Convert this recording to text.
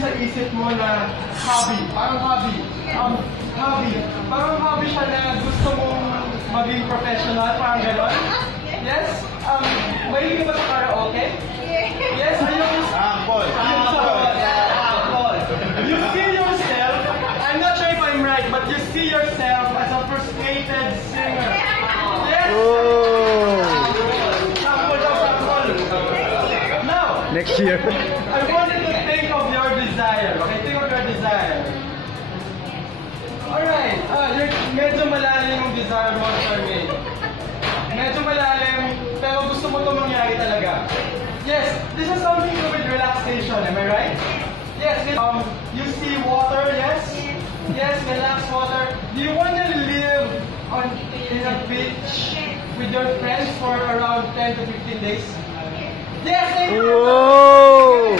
sa isip mo na hobby? Parang hobby. Hobby. Parang hobby siya na gusto mong maging professional, parang gano'n? Yes? Mahilig ka ba sa karaoke? Yes, ayun. Sample. You see yourself, I'm not sure if I'm right, but you see yourself as a frustrated singer. Yes? Sample. Now, Next year. I want you to think of your desire. Okay, think of your desire. Alright, medyo malalim yung desire mo, Charmaine. Medyo malalim, pero gusto mo ito mangyari talaga. Yes, this is something to do with relaxation, am I right? Yes, you see water, yes? Yes, relax water. Do you want to live in a beach with your friends for around 10 to 15 days? Yes, thank you! Whoa!